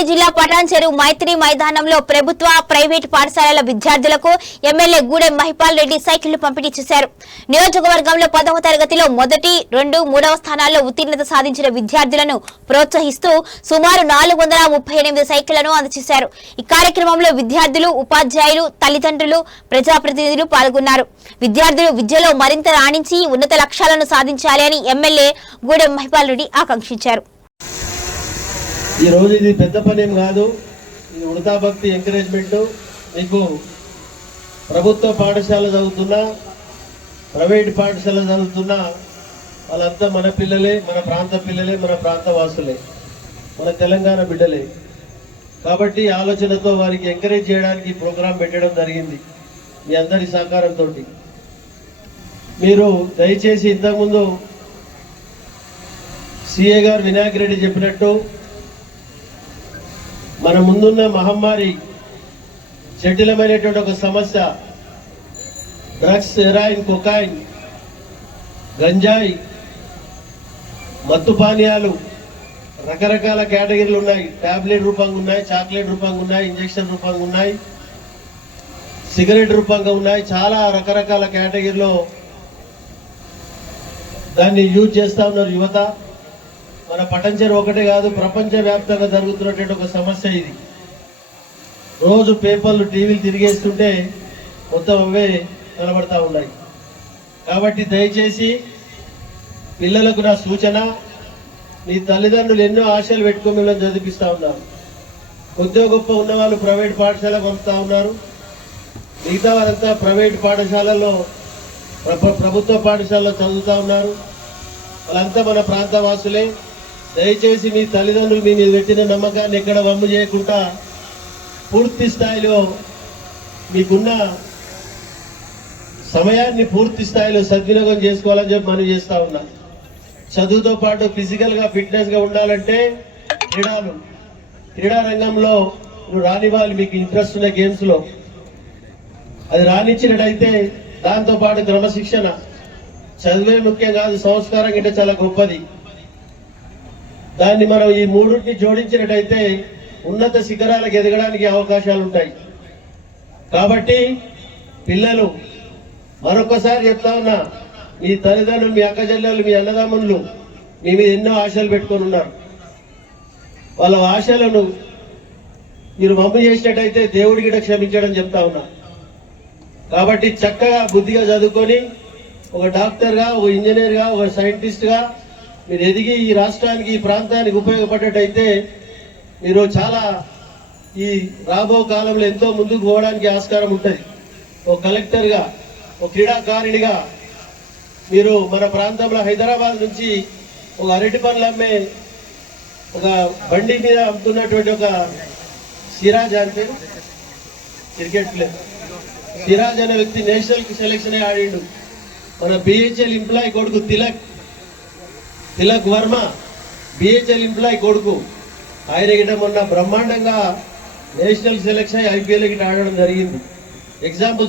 రంగారెడ్డి జిల్లా పటాన్చెరు మైత్రి మైదానంలో ప్రభుత్వ ప్రైవేట్ పాఠశాలల విద్యార్థులకు ఎమ్మెల్యే గూడెం మహిపాల్ రెడ్డి సైకిళ్లు పంపిణీ చేశారు. నియోజకవర్గంలో 10వ తరగతిలో మొదటి, 2, 3వ స్థానాల్లో ఉత్తీర్ణత సాధించిన విద్యార్థులను ప్రోత్సహిస్తూ సుమారు 438 సైకిళ్లను అందజేశారు. ఈ కార్యక్రమంలో విద్యార్థులు, ఉపాధ్యాయులు, తల్లిదండ్రులు, ప్రజాప్రతినిధులు పాల్గొన్నారు. విద్యార్థులు విద్యలో మరింత రాణించి ఉన్నత లక్ష్యాలను సాధించాలి అని ఎమ్మెల్యే గూడెం మహిపాల్ రెడ్డి ఆకాంక్షించారు. ఈ రోజు ఇది పెద్ద పని ఏం కాదు, ఇది ఉడతా భక్తి ఎంకరేజ్మెంట్. మీకు ప్రభుత్వ పాఠశాల చదువుతున్నా, ప్రైవేట్ పాఠశాల చదువుతున్నా వాళ్ళంతా మన పిల్లలే, మన ప్రాంత పిల్లలే, మన ప్రాంత వాసులే, మన తెలంగాణ బిడ్డలే. కాబట్టి ఆలోచనతో వారికి ఎంకరేజ్ చేయడానికి ప్రోగ్రాం పెట్టడం జరిగింది మీ అందరి సహకారంతో. మీరు దయచేసి ఇంతకుముందు సిఏ గారు వినాయక్ రెడ్డి చెప్పినట్టు మన ముందున్న మహమ్మారి జటిలమైనటువంటి ఒక సమస్య, డ్రగ్స్, హెరాయిన్, కొకాయిన్, గంజాయి, మత్తు పానీయాలు, రకరకాల కేటగిరీలు ఉన్నాయి. టాబ్లెట్ రూపంగా ఉన్నాయి, చాక్లెట్ రూపంగా ఉన్నాయి, ఇంజెక్షన్ రూపంగా ఉన్నాయి, సిగరెట్ రూపంగా ఉన్నాయి. చాలా రకరకాల కేటగిరీలో దాన్ని యూజ్ చేస్తా ఉన్నారు యువత. మన పటాన్చెరు ఒకటే కాదు, ప్రపంచవ్యాప్తంగా జరుగుతున్నటువంటి ఒక సమస్య ఇది. రోజు పేపర్లు, టీవీలు తిరిగేస్తుంటే మొత్తం అవే కనబడతా ఉన్నాయి. కాబట్టి దయచేసి పిల్లలకు నా సూచన, మీ తల్లిదండ్రులు ఎన్నో ఆశలు పెట్టుకొని మిమ్మల్ని చదివిస్తూ ఉన్నారు. కొద్దిగా గొప్ప ఉన్నవాళ్ళు ప్రైవేట్ పాఠశాల పంపుతా ఉన్నారు. మిగతా వారంతా ప్రైవేట్ పాఠశాలలో, ప్రభుత్వ పాఠశాలలో చదువుతూ ఉన్నారు. వాళ్ళంతా మన ప్రాంత వాసులే. దయచేసి మీ తల్లిదండ్రులు మీ మీద పెట్టిన నమ్మకాన్ని ఎక్కడ వమ్ము చేయకుండా పూర్తి స్థాయిలో మీకున్న సమయాన్ని పూర్తి స్థాయిలో సద్వినియోగం చేసుకోవాలని చెప్పి మనం చేస్తూ ఉన్నాం. చదువుతో పాటు ఫిజికల్గా ఫిట్నెస్గా ఉండాలంటే క్రీడా రంగంలో రానివ్వాలి. మీకు ఇంట్రెస్ట్ ఉన్న గేమ్స్లో అది రానిచ్చినట్టయితే దాంతోపాటు క్రమశిక్షణ, చదివే ముఖ్యం కాదు, సంస్కారం గిట్ట చాలా గొప్పది. దాన్ని మనం ఈ మూడింటిని జోడించినట్టయితే ఉన్నత శిఖరాలకు ఎదగడానికి అవకాశాలు ఉంటాయి. కాబట్టి పిల్లలు, మరొకసారి చెప్తా ఉన్నా, మీ తల్లిదండ్రులు, మీ అక్కచెల్లెలు, మీ అన్నదమ్ములు మీ మీద ఎన్నో ఆశలు పెట్టుకొని ఉన్నారు. వాళ్ళ ఆశలను మీరు మమ్మ చేసినట్టయితే దేవుడి గిట్ట క్షమించడం చెప్తా ఉన్నా. కాబట్టి చక్కగా బుద్ధిగా చదువుకొని ఒక డాక్టర్గా, ఒక ఇంజనీర్గా, ఒక సైంటిస్ట్గా మీరు ఎదిగి ఈ రాష్ట్రానికి, ఈ ప్రాంతానికి ఉపయోగపడేటైతే మీరు చాలా ఈ రాబో కాలంలో ఎంతో ముందుకు పోవడానికి ఆస్కారం ఉంటుంది. ఒక కలెక్టర్గా, ఒక క్రీడాకారిణిగా మీరు మన ప్రాంతంలో హైదరాబాద్ నుంచి ఒక అరటి పండ్లు అమ్మే ఒక బండి మీద అమ్ముతున్నటువంటి ఒక సిరాజ్ అంటే క్రికెట్ ప్లేయర్ సిరాజ్ అనే వ్యక్తి నేషనల్ సెలెక్షన్ ఆడిండు. మన బిహెచ్ఎల్ ఎంప్లాయీ కొడుకు తిలక్ వర్మ, బిహెచ్ఎల్ ఎంప్లాయీ కొడుకు, ఆయన గిట్ట మొన్న బ్రహ్మాండంగా నేషనల్ సెలెక్షన్ IPL గిట్ట ఆడడం జరిగింది. ఎగ్జాంపుల్